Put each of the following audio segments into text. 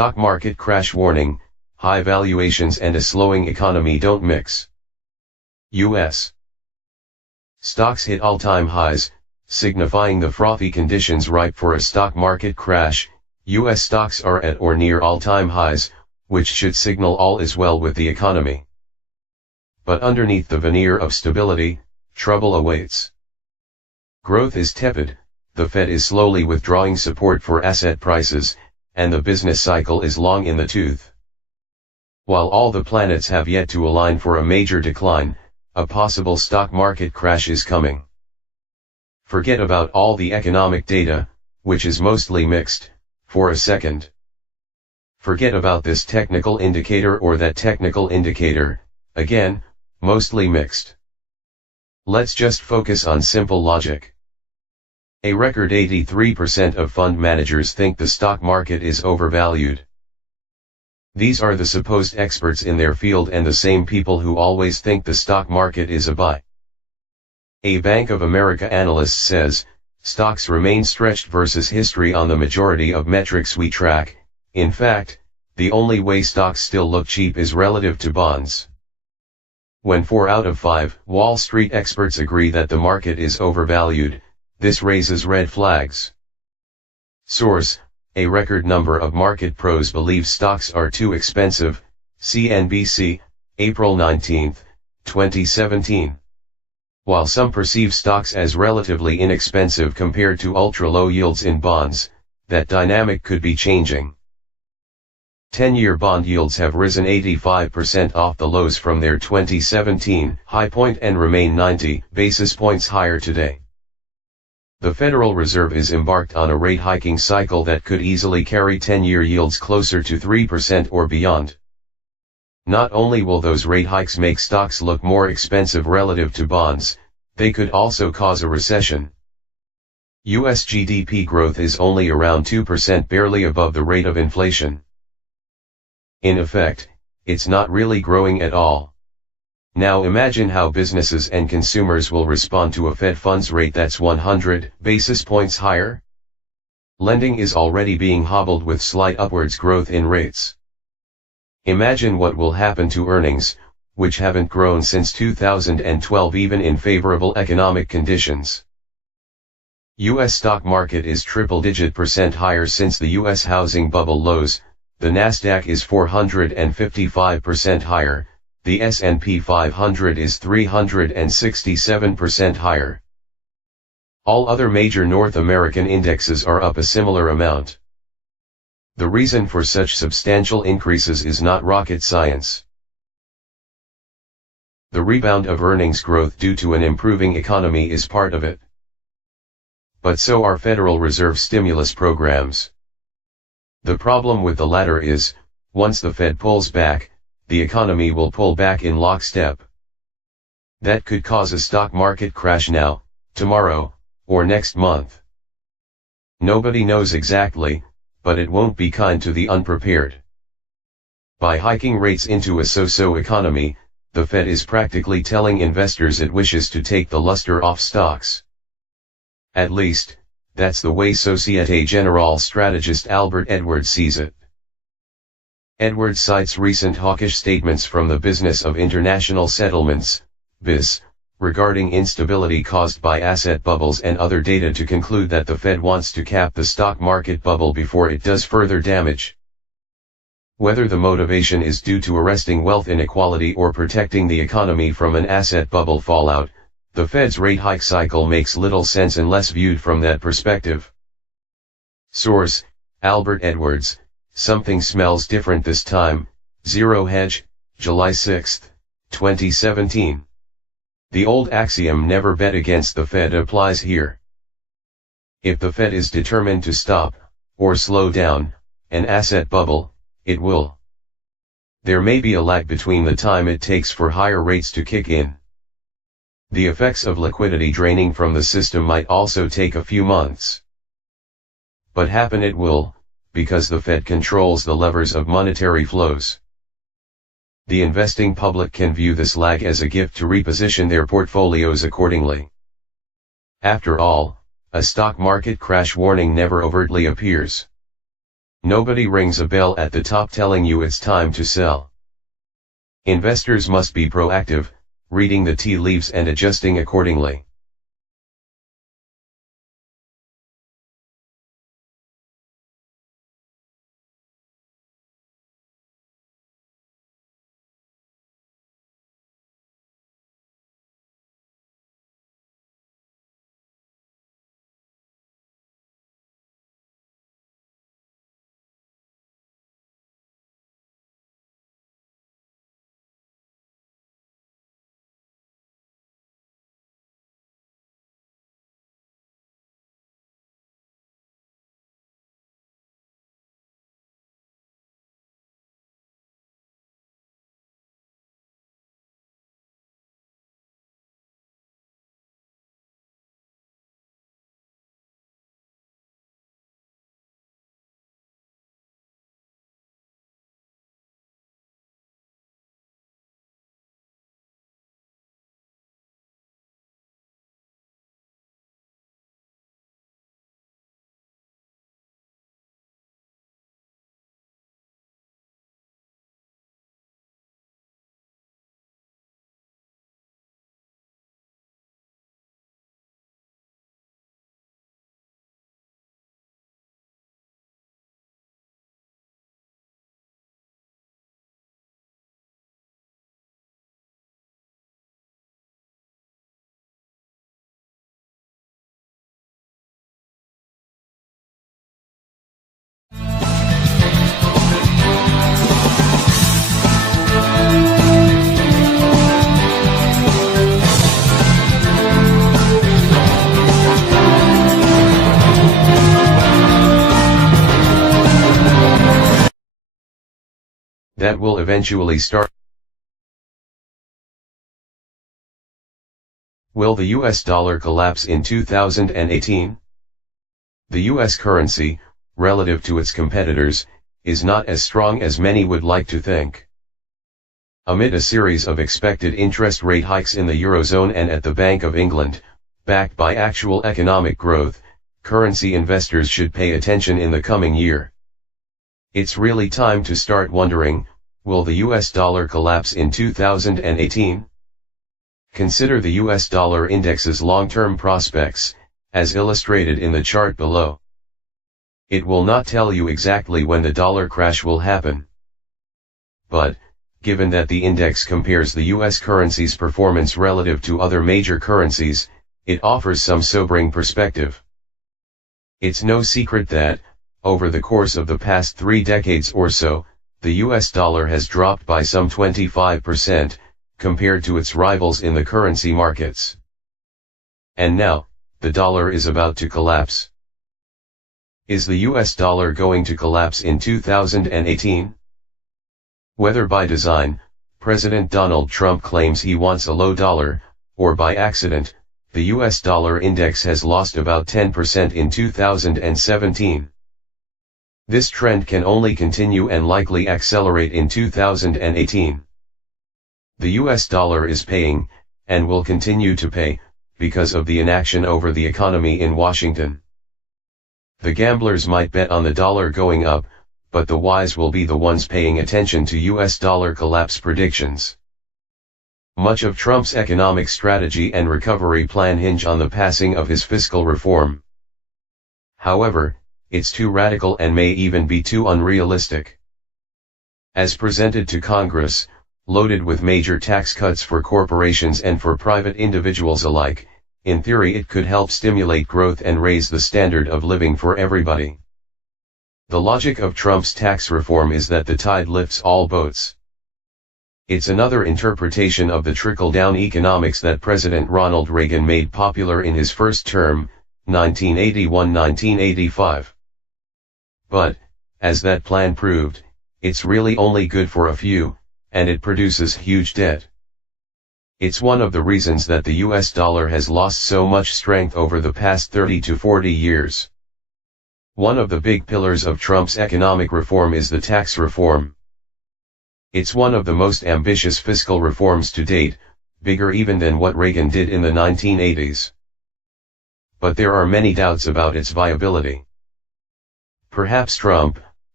stock market crash warning, high valuations and a slowing economy don't mix. U.S. stocks hit all-time highs, signifying the frothy conditions ripe for a stock market crash. U.S. stocks are at or near all-time highs, which should signal all is well with the economy. But underneath the veneer of stability, trouble awaits. Growth is tepid, the Fed is slowly withdrawing support for asset prices, and the business cycle is long in the tooth. While all the planets have yet to align for a major decline, a possible stock market crash is coming. Forget about all the economic data, which is mostly mixed, for a second. Forget about this technical indicator or that technical indicator, again, mostly mixed. Let's just focus on simple logic. A record 83% of fund managers think the stock market is overvalued. These are the supposed experts in their field and the same people who always think the stock market is a buy. A Bank of America analyst says, stocks remain stretched versus history on the majority of metrics we track. In fact, the only way stocks still look cheap is relative to bonds. When 4 out of 5 Wall Street experts agree that the market is overvalued, this raises red flags. Source: a record number of market pros believe stocks are too expensive. CNBC, April 19, 2017. While some perceive stocks as relatively inexpensive compared to ultra-low yields in bonds, that dynamic could be changing. 10-year bond yields have risen 85% off the lows from their 2017 high point and remain 90 basis points higher today. The Federal Reserve is embarked on a rate hiking cycle that could easily carry 10-year yields closer to 3% or beyond. Not only will those rate hikes make stocks look more expensive relative to bonds, they could also cause a recession. U.S. GDP growth is only around 2%, barely above the rate of inflation. In effect, it's not really growing at all. Now imagine how businesses and consumers will respond to a Fed funds rate that's 100 basis points higher. Lending is already being hobbled with slight upwards growth in rates. Imagine what will happen to earnings, which haven't grown since 2012 even in favorable economic conditions. U.S. stock market is triple-digit % higher since the U.S. housing bubble lows. The Nasdaq is 455% higher. The S&P 500 is 367% higher. All other major North American indexes are up a similar amount. The reason for such substantial increases is not rocket science. The rebound of earnings growth due to an improving economy is part of it. But so are Federal Reserve stimulus programs. The problem with the latter is, once the Fed pulls back, the economy will pull back in lockstep. That could cause a stock market crash now, tomorrow, or next month. Nobody knows exactly, but it won't be kind to the unprepared. By hiking rates into a so-so economy, the Fed is practically telling investors it wishes to take the luster off stocks. At least, that's the way Societe Generale strategist Albert Edwards sees it. Edwards cites recent hawkish statements from the Business of International Settlements, BIS, regarding instability caused by asset bubbles and other data to conclude that the Fed wants to cap the stock market bubble before it does further damage. Whether the motivation is due to arresting wealth inequality or protecting the economy from an asset bubble fallout, the Fed's rate hike cycle makes little sense unless viewed from that perspective. Source: Albert Edwards. Something smells different this time. Zero Hedge, July 6, 2017. The old axiom "never bet against the Fed" applies here. If the Fed is determined to stop, or slow down, an asset bubble, it will. There may be a lag between the time it takes for higher rates to kick in. The effects of liquidity draining from the system might also take a few months. But happen it will, because the Fed controls the levers of monetary flows. The investing public can view this lag as a gift to reposition their portfolios accordingly. After all, a stock market crash warning never overtly appears. Nobody rings a bell at the top telling you it's time to sell. Investors must be proactive, reading the tea leaves and adjusting accordingly. That will eventually start. Will the US dollar collapse in 2018? The US currency, relative to its competitors, is not as strong as many would like to think. Amid a series of expected interest rate hikes in the Eurozone and at the Bank of England, backed by actual economic growth, currency investors should pay attention in the coming year. It's really time to start wondering, will the US dollar collapse in 2018? Consider the US dollar index's long-term prospects, as illustrated in the chart below. It will not tell you exactly when the dollar crash will happen. But, given that the index compares the US currency's performance relative to other major currencies, it offers some sobering perspective. It's no secret that, over the course of the past 3 decades or so, the US dollar has dropped by some 25%, compared to its rivals in the currency markets. And now, the dollar is about to collapse. Is the US dollar going to collapse in 2018? Whether by design, President Donald Trump claims he wants a low dollar, or by accident, the US dollar index has lost about 10% in 2017. This trend can only continue and likely accelerate in 2018. The US dollar is paying, and will continue to pay, because of the inaction over the economy in Washington. The gamblers might bet on the dollar going up, but the wise will be the ones paying attention to US dollar collapse predictions. Much of Trump's economic strategy and recovery plan hinge on the passing of his fiscal reform. However, it's too radical and may even be too unrealistic. As presented to Congress, loaded with major tax cuts for corporations and for private individuals alike, in theory it could help stimulate growth and raise the standard of living for everybody. The logic of Trump's tax reform is that the tide lifts all boats. It's another interpretation of the trickle-down economics that President Ronald Reagan made popular in his first term, 1981-1985. But, as that plan proved, it's really only good for a few, and it produces huge debt. It's one of the reasons that the US dollar has lost so much strength over the past 30 to 40 years. One of the big pillars of Trump's economic reform is the tax reform. It's one of the most ambitious fiscal reforms to date, bigger even than what Reagan did in the 1980s. But there are many doubts about its viability. Perhaps Trump,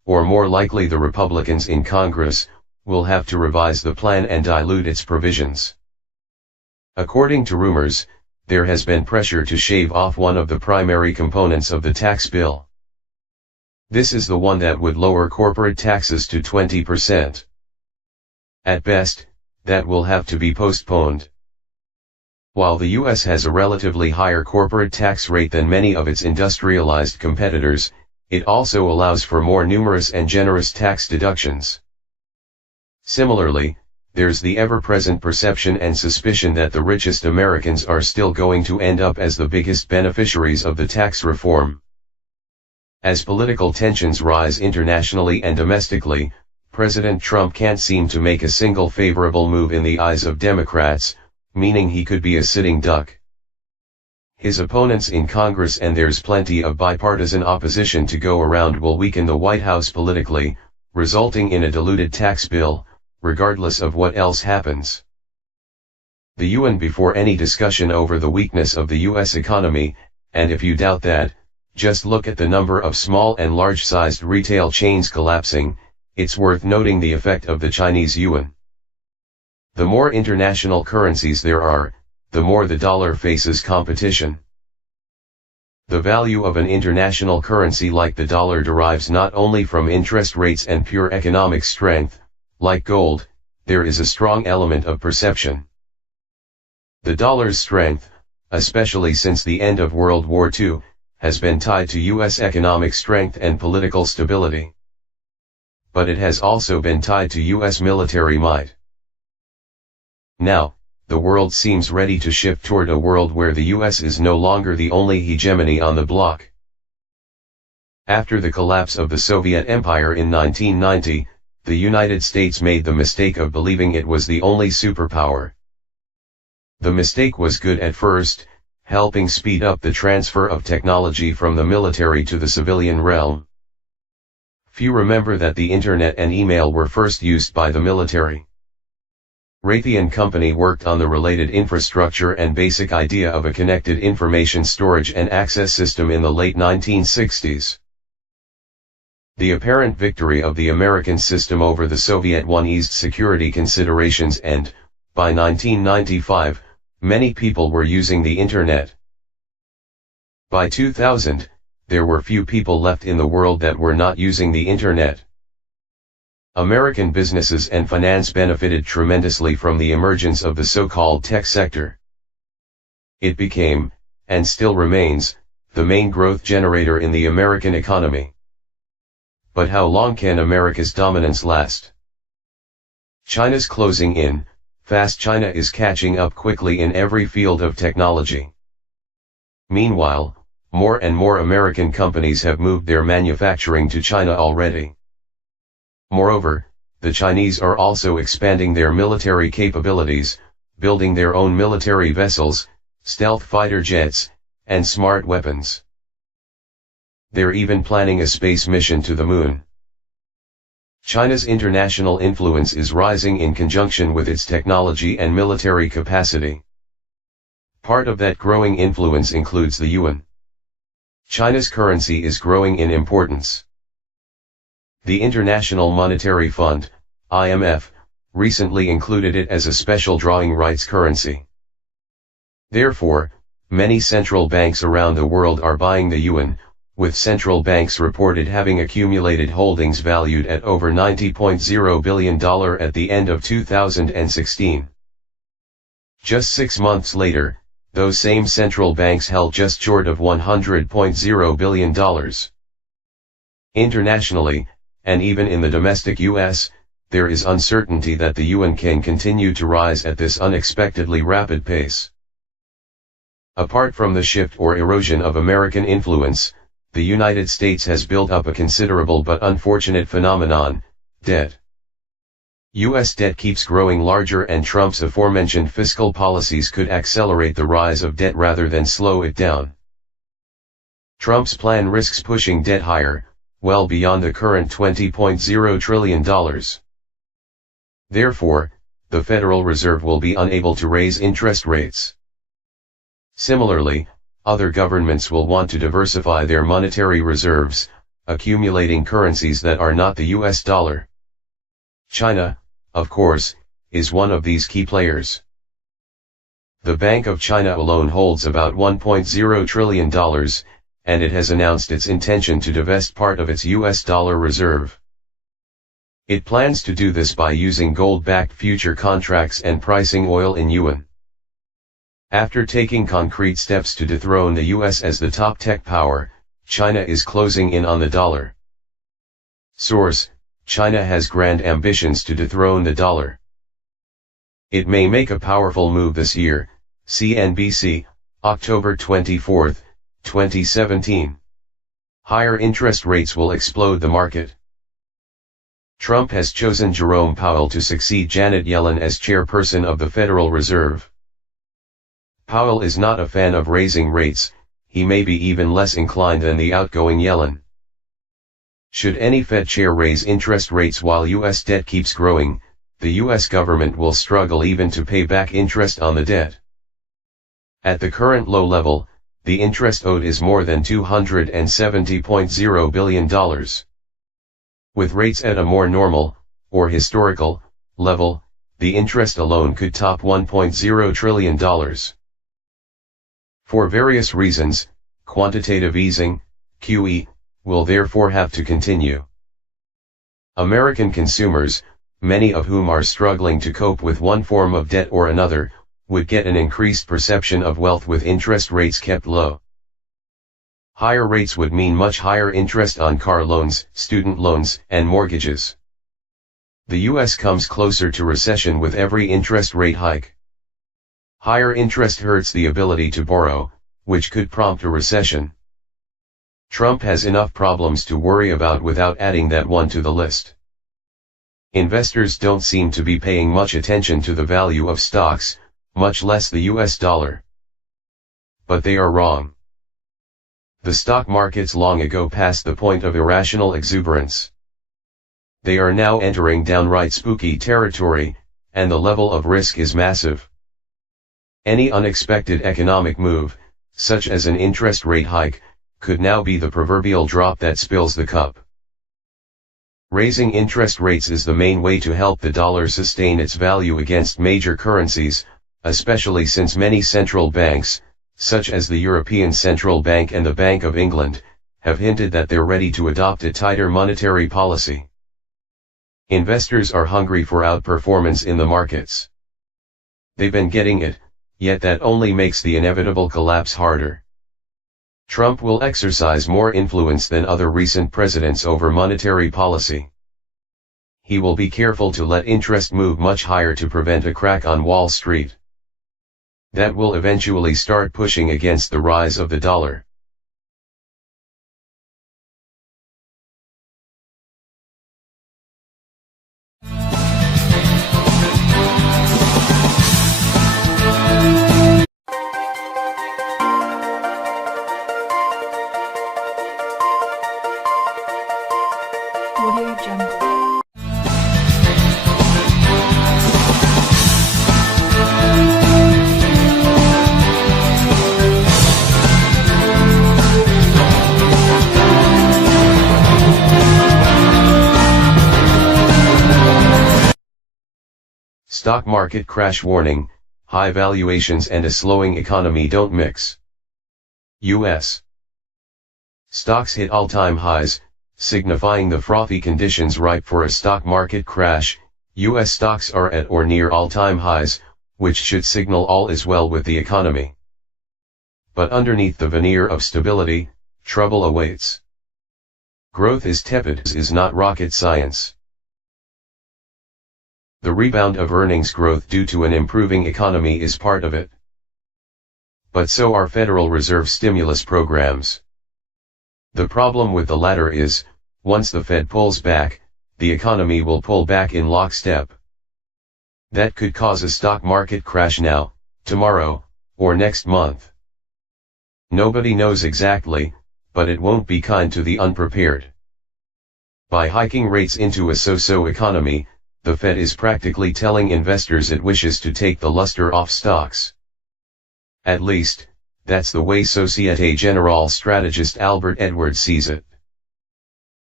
or more likely the Republicans in Congress, will have to revise the plan and dilute its provisions. According to rumors, there has been pressure to shave off one of the primary components of the tax bill. This is the one that would lower corporate taxes to 20%. At best, that will have to be postponed. While the US has a relatively higher corporate tax rate than many of its industrialized competitors, it also allows for more numerous and generous tax deductions. Similarly, there's the ever-present perception and suspicion that the richest Americans are still going to end up as the biggest beneficiaries of the tax reform. As political tensions rise internationally and domestically, President Trump can't seem to make a single favorable move in the eyes of Democrats, meaning he could be a sitting duck. His opponents in Congress, and there's plenty of bipartisan opposition to go around, will weaken the White House politically, resulting in a diluted tax bill, regardless of what else happens. The yuan before any discussion over the weakness of the US economy, and if you doubt that, just look at the number of small and large-sized retail chains collapsing. It's worth noting the effect of the Chinese yuan. The more international currencies there are, the more the dollar faces competition. The value of an international currency like the dollar derives not only from interest rates and pure economic strength. Like gold, there is a strong element of perception. The dollar's strength, especially since the end of World War II, has been tied to US economic strength and political stability. But it has also been tied to US military might. Now, the world seems ready to shift toward a world where the US is no longer the only hegemony on the bloc. After the collapse of the Soviet Empire in 1990, the United States made the mistake of believing it was the only superpower. The mistake was good at first, helping speed up the transfer of technology from the military to the civilian realm. Few remember that the internet and email were first used by the military. Raytheon Company worked on the related infrastructure and basic idea of a connected information storage and access system in the late 1960s. The apparent victory of the American system over the Soviet one eased security considerations, and, by 1995, many people were using the internet. By 2000, there were few people left in the world that were not using the internet. American businesses and finance benefited tremendously from the emergence of the so-called tech sector. It became, and still remains, the main growth generator in the American economy. But how long can America's dominance last? China's closing in fast. China is catching up quickly in every field of technology. Meanwhile, more and more American companies have moved their manufacturing to China already. Moreover, the Chinese are also expanding their military capabilities, building their own military vessels, stealth fighter jets, and smart weapons. They're even planning a space mission to the moon. China's international influence is rising in conjunction with its technology and military capacity. Part of that growing influence includes the yuan. China's currency is growing in importance. The International Monetary Fund, IMF, recently included it as a special drawing rights currency. Therefore, many central banks around the world are buying the yuan, with central banks reported having accumulated holdings valued at over $90.0 billion at the end of 2016. Just 6 months later, those same central banks held just short of $100.0 billion. Internationally, and even in the domestic US, there is uncertainty that the yuan can continue to rise at this unexpectedly rapid pace. Apart from the shift or erosion of American influence, the United States has built up a considerable but unfortunate phenomenon: debt. U.S. debt keeps growing larger, and Trump's aforementioned fiscal policies could accelerate the rise of debt rather than slow it down. Trump's plan risks pushing debt higher, well beyond the current $20.0 trillion. Therefore, the Federal Reserve will be unable to raise interest rates. Similarly, other governments will want to diversify their monetary reserves, accumulating currencies that are not the US dollar. China, of course, is one of these key players. The Bank of China alone holds about $1.0 trillion, and it has announced its intention to divest part of its US dollar reserve. It plans to do this by using gold-backed future contracts and pricing oil in yuan. After taking concrete steps to dethrone the US as the top tech power, China is closing in on the dollar. Source: China has grand ambitions to dethrone the dollar. It may make a powerful move this year. CNBC, October 24, 2017. Higher interest rates will explode the market. Trump has chosen Jerome Powell to succeed Janet Yellen as chairperson of the Federal Reserve. Powell is not a fan of raising rates. He may be even less inclined than the outgoing Yellen. Should any Fed chair raise interest rates while U.S. debt keeps growing, the U.S. government will struggle even to pay back interest on the debt. At the current low level, the interest owed is more than $270.0 billion. With rates at a more normal, or historical, level, the interest alone could top $1.0 trillion. For various reasons, quantitative easing, QE, will therefore have to continue. American consumers, many of whom are struggling to cope with one form of debt or another, would get an increased perception of wealth with interest rates kept low. Higher rates would mean much higher interest on car loans, student loans, and mortgages. The U.S. comes closer to recession with every interest rate hike. Higher interest hurts the ability to borrow, which could prompt a recession. Trump has enough problems to worry about without adding that one to the list. Investors don't seem to be paying much attention to the value of stocks, much less the US dollar. But they are wrong. The stock markets long ago passed the point of irrational exuberance. They are now entering downright spooky territory, and the level of risk is massive. Any unexpected economic move, such as an interest rate hike, could now be the proverbial drop that spills the cup. Raising interest rates is the main way to help the dollar sustain its value against major currencies, especially since many central banks, such as the European Central Bank and the Bank of England, have hinted that they're ready to adopt a tighter monetary policy. Investors are hungry for outperformance in the markets. They've been getting it, yet that only makes the inevitable collapse harder. Trump will exercise more influence than other recent presidents over monetary policy. He will be careful to let interest move much higher to prevent a crack on Wall Street. That will eventually start pushing against the rise of the dollar. Audio Jungle. Stock market crash warning, high valuations and a slowing economy don't mix. U.S. stocks hit all-time highs, signifying the frothy conditions ripe for a stock market crash. U.S. stocks are at or near all-time highs, which should signal all is well with the economy. But underneath the veneer of stability, trouble awaits. Growth is tepid is not rocket science. The rebound of earnings growth due to an improving economy is part of it. But so are Federal Reserve stimulus programs. The problem with the latter is, once the Fed pulls back, the economy will pull back in lockstep. That could cause a stock market crash now, tomorrow, or next month. Nobody knows exactly, but it won't be kind to the unprepared. By hiking rates into a so-so economy, the Fed is practically telling investors it wishes to take the luster off stocks. At least, that's the way Societe Generale strategist Albert Edwards sees it.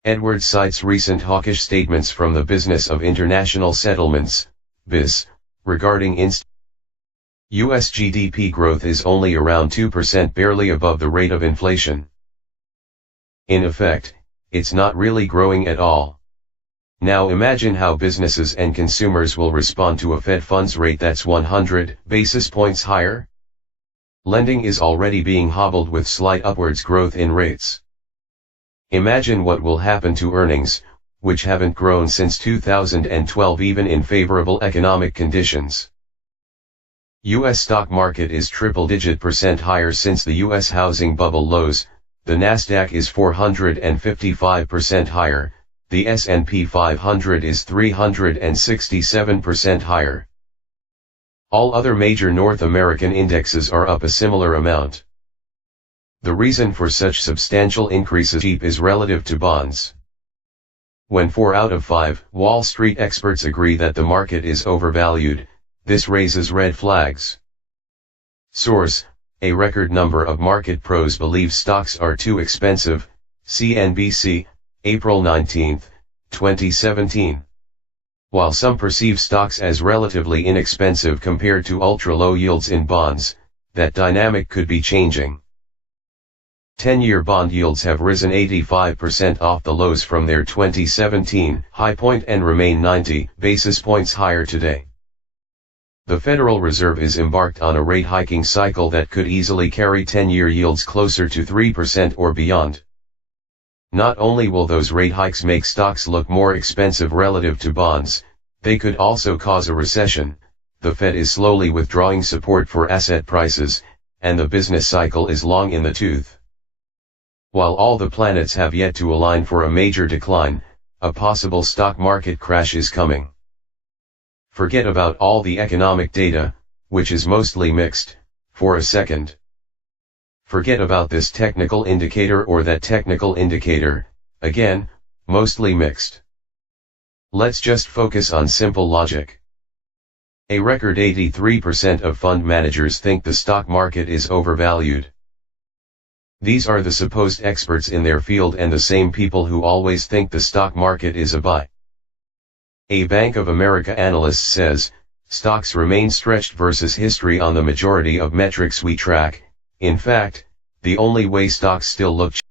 Edwards cites recent hawkish statements from the Business of International Settlements, BIS, regarding US GDP growth is only around 2%, barely above the rate of inflation. In effect, it's not really growing at all. Now imagine how businesses and consumers will respond to a Fed funds rate that's 100 basis points higher. Lending is already being hobbled with slight upwards growth in rates. Imagine what will happen to earnings, which haven't grown since 2012 even in favorable economic conditions. U.S. stock market is triple-digit % higher since the U.S. housing bubble lows, the Nasdaq is 455% higher, the S&P 500 is 367% higher. All other major North American indexes are up a similar amount. The reason for such substantial increases is relative to bonds. When 4 out of 5 Wall Street experts agree that the market is overvalued, this raises red flags. Source: a record number of market pros believe stocks are too expensive, CNBC, April 19, 2017. While some perceive stocks as relatively inexpensive compared to ultra-low yields in bonds, that dynamic could be changing. 10-year bond yields have risen 85% off the lows from their 2017 high point and remain 90 basis points higher today. The Federal Reserve is embarked on a rate hiking cycle that could easily carry 10-year yields closer to 3% or beyond. Not only will those rate hikes make stocks look more expensive relative to bonds, they could also cause a recession. The Fed is slowly withdrawing support for asset prices, and the business cycle is long in the tooth. While all the planets have yet to align for a major decline, a possible stock market crash is coming. Forget about all the economic data, which is mostly mixed, for a second. Forget about this technical indicator or that technical indicator, again, mostly mixed. Let's just focus on simple logic. A record 83% of fund managers think the stock market is overvalued. These are the supposed experts in their field and the same people who always think the stock market is a buy. A Bank of America analyst says, stocks remain stretched versus history on the majority of metrics we track. In fact, the only way stocks still look